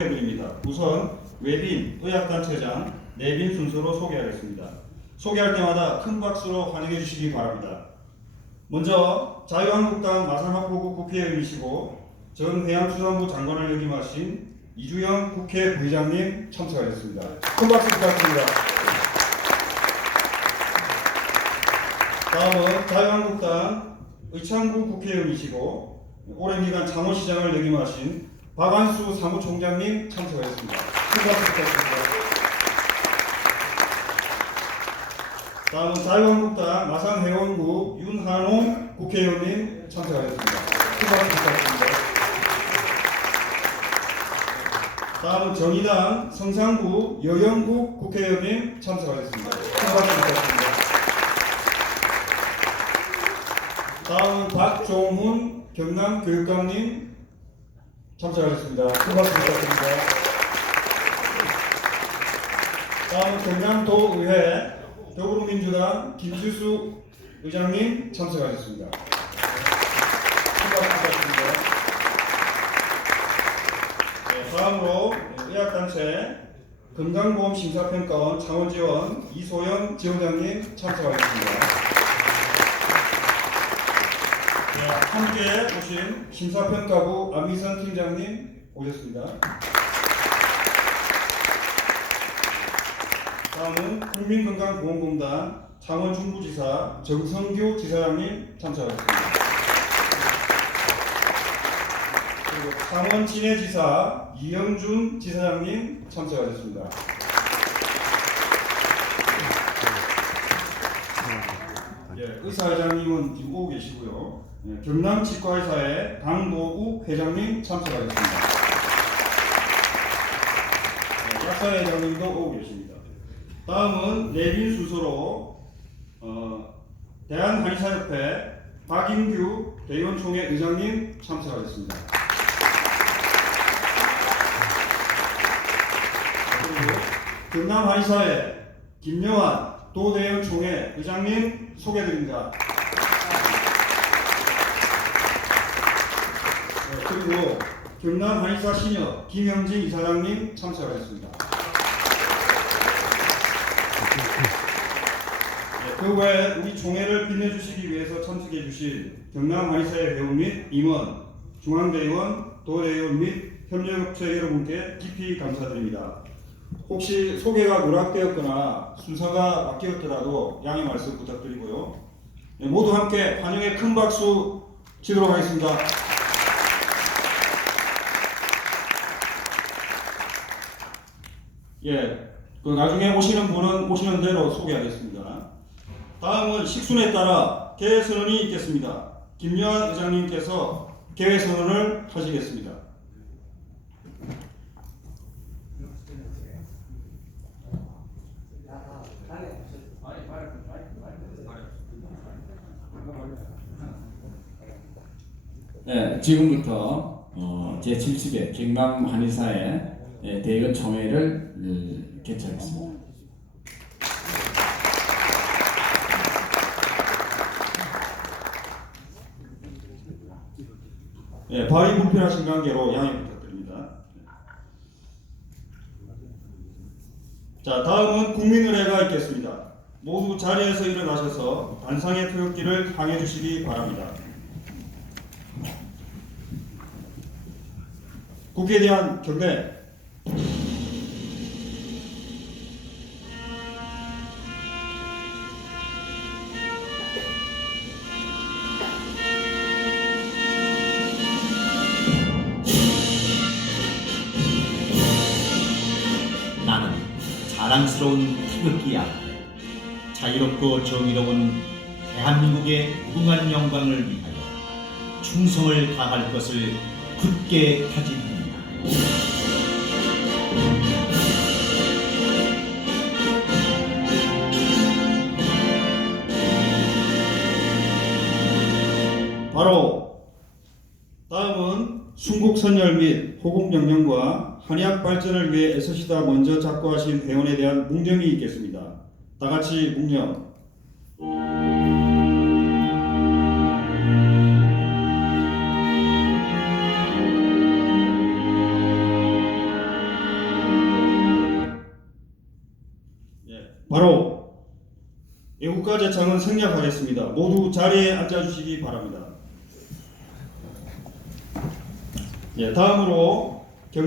드립니다. 우선 외빈 의학단체장 내빈 순서로 소개하겠습니다. 소개할 때마다 큰 박수로 환영해 주시기 바랍니다. 먼저 자유한국당 마산학부구 국회의원이시고 전 해양수산부 장관을 역임하신 이주영 국회 부의장님 참석하셨습니다. 큰 박수 부탁드립니다. 다음은 자유한국당 의창구 국회의원이시고 오랜 기간 장호시장을 역임하신 박안수 사무총장님 참석하셨습니다. 큰 박수 부탁드립니다. 다음은 자유한국당 마산회원구 윤한홍 국회의원님 참석하셨습니다. 큰 박수 부탁드립니다. 다음은 정의당 성산구 여영국 국회의원님 참석하셨습니다. 큰 박수 부탁드립니다. 다음은 박종훈 경남교육감님 참석하셨습니다. 큰 박수 부탁드립니다. 다음은 경남도의회 더불어민주당 김주수 의장님 참석하셨습니다. 큰 박수 부탁드립니다. 네, 다음으로 의학단체 건강보험심사평가원 창원지원 이소영 지원장님 참석하셨습니다. 네, 함께 오신 심사평가부 안미선 팀장님 오셨습니다. 다음은 국민건강보험공단 창원 중부지사 정성규 지사장님 참석하셨습니다. 그리고 창원 진해지사 이영준 지사장님 참석하셨습니다. 의사 회장님은 지금 오고 계시고요. 예, 경남 치과의사의 강도우 회장님 참석하셨습니다. 예, 약사 회장님도 오고 계십니다. 다음은 내빈 순서로 어, 대한한의사협회 박인규 대의원총회 의장님 참석하셨습니다. 그리고 경남한의사회 김여환 도대원 총회 의장님 소개드립니다. 네, 그리고 경남 한의사 신협 김영진 이사장님 참석하셨습니다. 네, 그 외에 우리 총회를 빛내주시기 위해서 참석해주신 경남 한의사의 회원 및 임원, 중앙대의원, 도대의원 및 협력업체 여러분께 깊이 감사드립니다. 혹시 소개가 누락되었거나 순서가 바뀌었더라도 양해 말씀 부탁드리고요. 네, 모두 함께 환영의 큰 박수 치도록 하겠습니다. 예, 그 나중에 오시는 분은 오시는 대로 소개하겠습니다. 다음은 식순에 따라 개회 선언이 있겠습니다. 김여한 의장님께서 개회 선언을 하시겠습니다. 네, 지금부터 어, 제70회 경남 한의사의 예, 대의원 총회를 음, 개최하겠습니다. 예, 발이 불편하신 관계로 양해 부탁드립니다. 자, 다음은 국민의례가 있겠습니다. 모두 자리에서 일어나셔서 단상의 태극기를 향해 주시기 바랍니다. 국회에 대한 경례. 나는 자랑스러운 태극기 아래 자유롭고 정의로운 대한민국의 무궁한 영광을 위하여 충성을 다할 것을 굳게 다짐합니다. 바로 다음은 순국 선열 및 호국 영령과 한의학 발전을 위해 애쓰시다 먼저 작고하신 회원에 대한 묵념이 있겠습니다. 다 같이 묵념. 애국가 제창을 생략하겠습니다. 모두 자리에 앉아주시기 바랍니다. 예, 다음으로